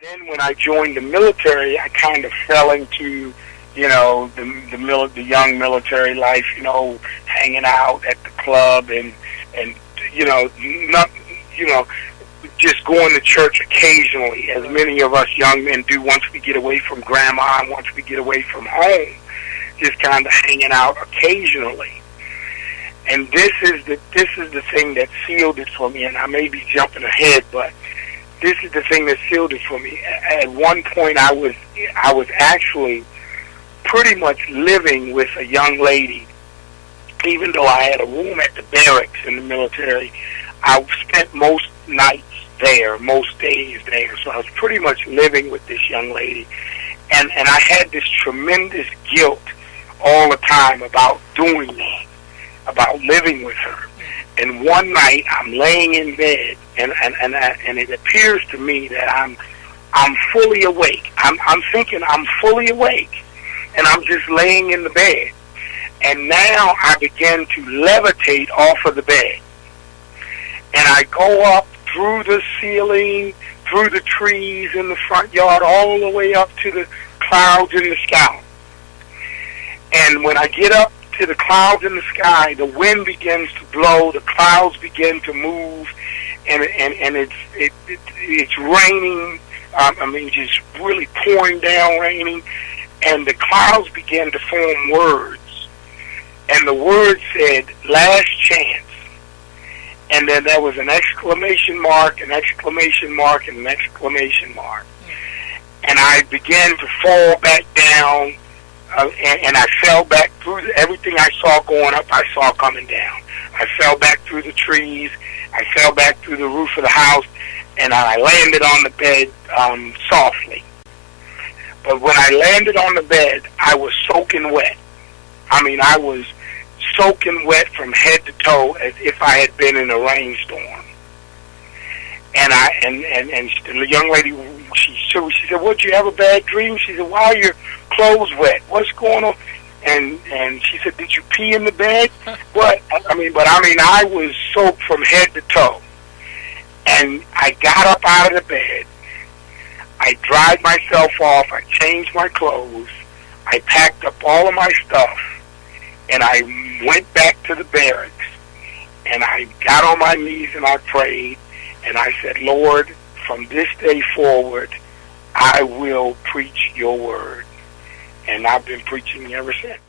Then when I joined the military, I kind of fell into, the young military life, hanging out at the club and not, just going to church occasionally, as many of us young men do once we get away from grandma and once we get away from home, just kind of hanging out occasionally. And this is the thing that sealed it for me, and I may be jumping ahead, but this is the thing that sealed it for me. At one point, I was actually pretty much living with a young lady. Even though I had a room at the barracks in the military, I spent most nights there, most days there. So I was pretty much living with this young lady. And I had this tremendous guilt all the time about doing that, about living with her. And one night I'm laying in bed, and it appears to me that I'm fully awake. I'm thinking I'm fully awake, and I'm just laying in the bed. And now I begin to levitate off of the bed. And I go up through the ceiling, through the trees in the front yard, all the way up to the clouds in the sky. And when I get up to the clouds in the sky, the wind begins to blow, the clouds begin to move, and it's raining. Just really pouring down, raining, and the clouds begin to form words. And the word said, "Last chance." And then there was an exclamation mark, an exclamation mark, and an exclamation mark. And I began to fall back down, and I fell back through everything I saw going up, I saw coming down. I fell back through the trees. I fell back through the roof of the house, and I landed on the bed softly. But when I landed on the bed, I was soaking wet. I was soaking wet from head to toe as if I had been in a rainstorm. And the young lady, she said, "What, you have a bad dream?" She said, "Why are your clothes wet? What's going on?" And she said, "Did you pee in the bed?" What? I was soaked from head to toe. And I got up out of the bed. I dried myself off. I changed my clothes. I packed up all of my stuff. And I went back to the barracks. And I got on my knees and I prayed. And I said, "Lord, from this day forward, I will preach your word." And I've been preaching ever since.